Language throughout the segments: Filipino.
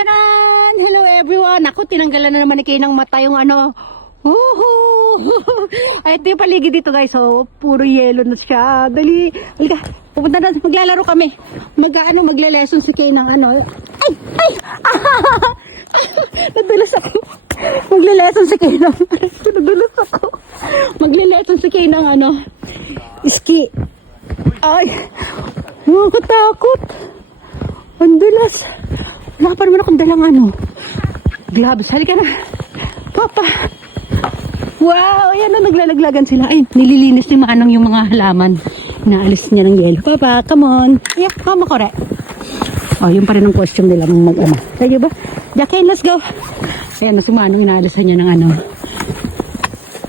Charan! Hello everyone! Ako, tinanggalan na naman ni Kay ng mata yung ano. Woohoo! Ay, ito yung paligid dito guys. So, puro yelo na siya. Dali! Halika! Pupunta na. Maglalaro kami. Magle-lesson si Kay ng ano. Ay! Ay! Nadulas ako. Magle-lesson si Kay ng nadulas ako. Magle-lesson si Kay ng ano. Ski. Ay! Nakakatakot. Ang dulas. Wala pa naman akong dalang ano. Gloves. Halika na. Papa. Wow. Ayan na. Naglalaglagan sila. Ay, nililinis ni Manong yung mga halaman. Inaalis niya ng yelo. Papa, come on. Yeah, come on, kore. Oh, yun pa rin ang costume nila mong mag-ama. Kaya ba? Jackie, let's go. Ayan na si Manong. Inaalisan niya ng ano.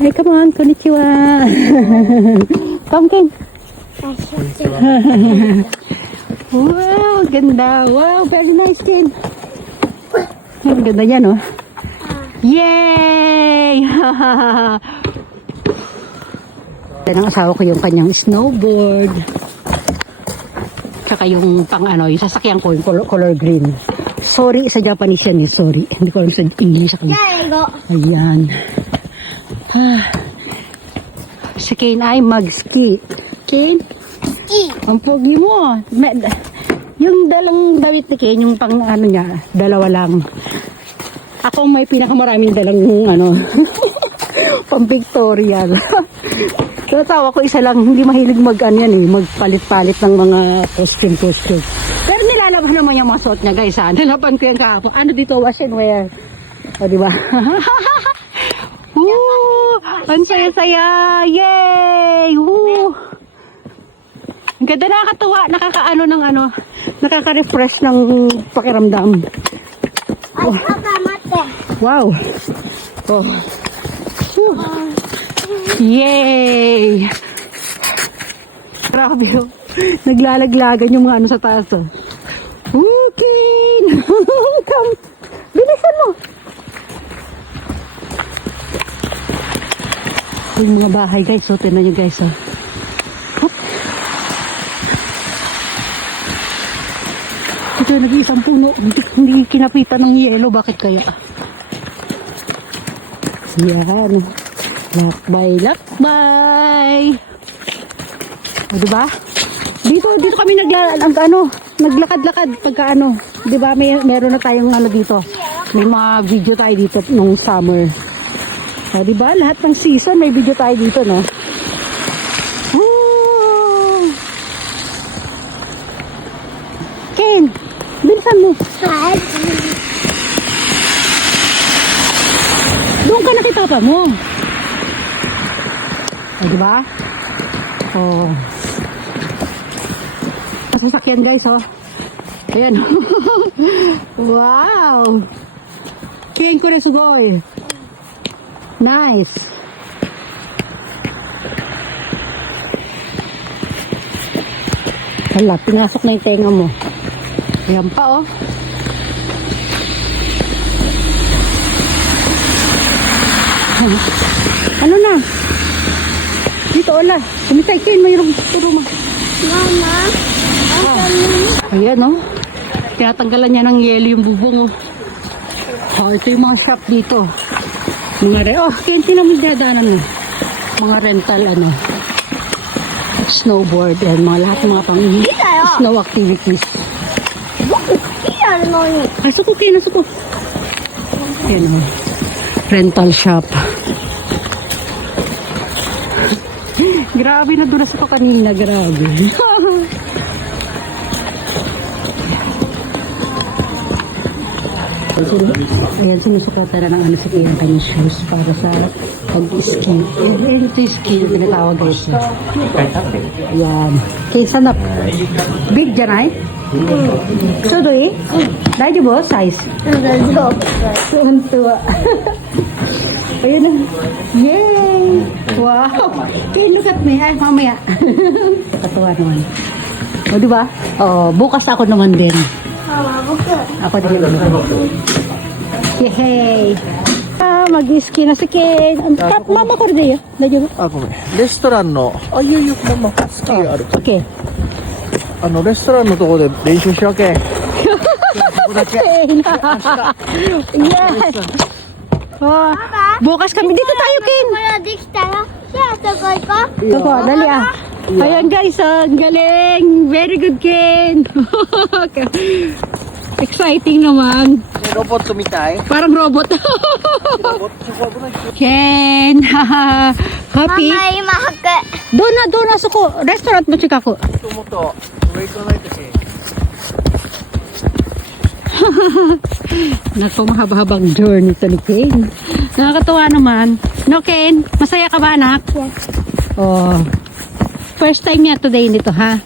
Ay, come on. Konnichiwa. Come, Ken. Wow, ganda. Wow, very nice, Ken. Ang ganda yan, oh. Yay! Yan ang asawa ko yung kanyang snowboard. Tsaka yung pang ano, yung sasakyan ko, yung color green. Sorry, sa Japanese yan, eh. Sorry. Hindi ko alam sa English. Ayan. Si Kane ay mag-ski. Kane? Ski. Ang pogi mo. Yung dalang damit ni Kane, yung pang ano niya, dalawa lang. Ako may pinakamaraming dalang ano, pang Victorial. So, tawa ko isa lang, hindi mahilig ano yan eh, magpalit-palit ng mga costume. Pero nilalaban naman yung mga suot niya guys ha. Nalaban ko yung kahapon. Ano dito, wash and wear. O diba? Woo! Ang saya-saya! Yay! Woo! Ang ganda, nakakatuwa, nakakaano ng ano, nakaka-refresh ng pakiramdam. Oh. Wow! Oh. Yay! Grabe oh. Naglalaglagan yung mga ano sa taas oh. Okay! Come! Bilisan mo! Yung mga bahay guys, so tinan nyo guys oh. Ito nag-iisang puno, hindi kinapitan ng yelo, bakit kaya? Yan. Lakbay. O, diba? Dito kami naglakad-lakad pagka ano. Diba, meron na tayong ano dito. May mga video tayo dito nung summer. O, diba, lahat ng season may video tayo dito, no? Woo! Ken, bilisan mo. Doon ka nakita pa mo. O, diba? Oh. Sasakyan guys, oh. Ayan. Wow. Ken ko rin sugoy. Nice. Hala, pinasok na yung tenga mo. Ayan pa, oh. Ano na? Dito, Ola. Kumisay, Ken. Mayroong turo mo. Mama. Ayan, oh. Tinatanggalan niya ng yelo yung bubong, oh. Oh, ito yung mga shop dito. Oh, Ken, tinamidadanan mo. Mga rental, ano. Snowboard and mga lahat ng mga pang snow activities. Ay, suko, Ken. Suko. Ayan, oh. Rental shop. Grabe, nadulas ako kanina. Grabe. Ayan, sinusukatan na ng ano sa kanyang kanyang shoes para sa pag-ski. Ito yung ski yung tinatawag guys. Ayan. Kaya sanap. Big dyan ay? So do eh? Dahil mo, size? Tuwa. Ayan na. Yay! Wow! Kaya look at me. Ay, mamaya. Katuwa naman. O, diba? O, bukas ako naman din. Ako din naman. Yay! Mag-ski na si Ken. Mama ko rin yun. Ako, レストランの、スキーある。Okay. レストランのところで練習しようけ。Ken. Yes. Oh, bukas kami. Dito tayo, Ken. これできたら、じゃあそこ行こう。 Ako, dali ah. Ayan guys, ang galing. Very good, Ken. Exciting naman. ロボットみたい。 Parang robot. ロボット危ない。 Ken. Happy? ママ今履く。 Doon na suko. Restaurant mo, chika ko. もっと上行かないとし。 Naku, mahaba-habang journey to ni Ken. Nakakatuwa naman. No, Ken? Masaya ka ba, anak? Yes. Oh. First time niya today nito, ha?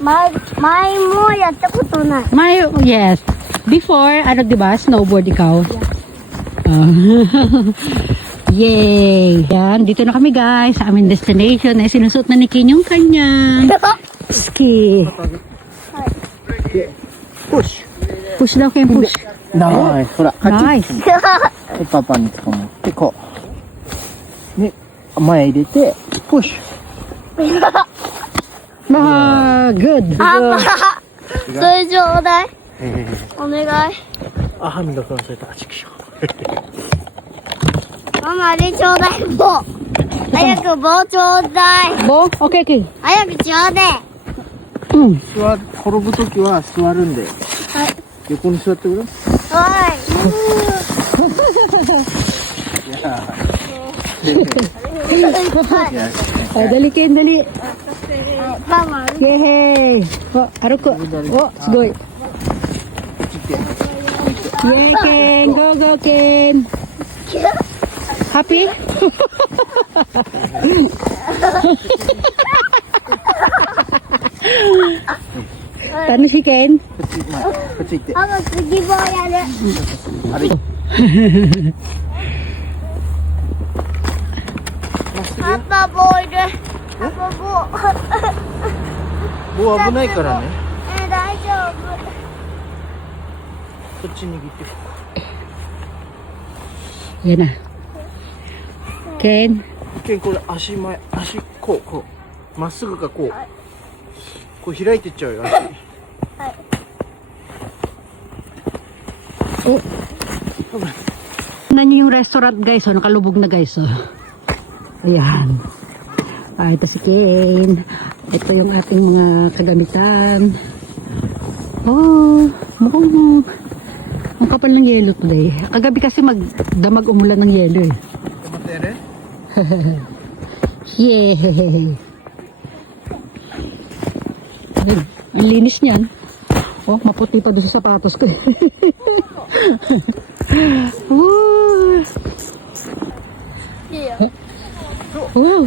前もやったことない。 Yes. Before, ano diba? Snowboard ikaw? Oh. Yay! Yan, dito na kami guys sa aming destination. Eh, sinusot na ni Ken yung kanyang ski. プッシ Push daw, Ken, push. ュ。ない。ほら、こっち。 Nice. でパパに捕まって、こう。で、前入れて、プッシュ。 Good. それちょうだい。お願い。あ、歯磨くの忘れた。ちくしょママあれちょうだい。棒。早く棒ちょうだい。 Bo? Okay, okay. 早くちょうだい。 Mm. 転ぶときは座るんで。はい。横に座ってくれ。おい。Oh, dali, Ken, dali. ママ。 Yay! Oh, aruko. Oh, sugoi. Yay, Ken! Go, go, Ken! Happy? Paano si Ken? こっち、前。こっち行って。ママ次棒やる。あれ。パパ棒いる。パパ棒。棒危ないからね。大丈夫。こっち握って。 Yan na. Ken? ケンこれ足前、足こう、こう。まっすぐかこう。こう開いてっちゃうよ、足。Tignan niyo yung restaurant guys, oh, nakalubog na guys, oh. Ayan. Ah, ito si Ken. Ito yung ating mga kagamitan. Oh, mukhang ang kapal ng yelo today. Kagabi kasi magdamag umulan ng yelo eh. 止まってやれ。 Yay! Ay, ang linis niyan. Oh, maputi pa doon sa sapatos ko. Woo! Wow!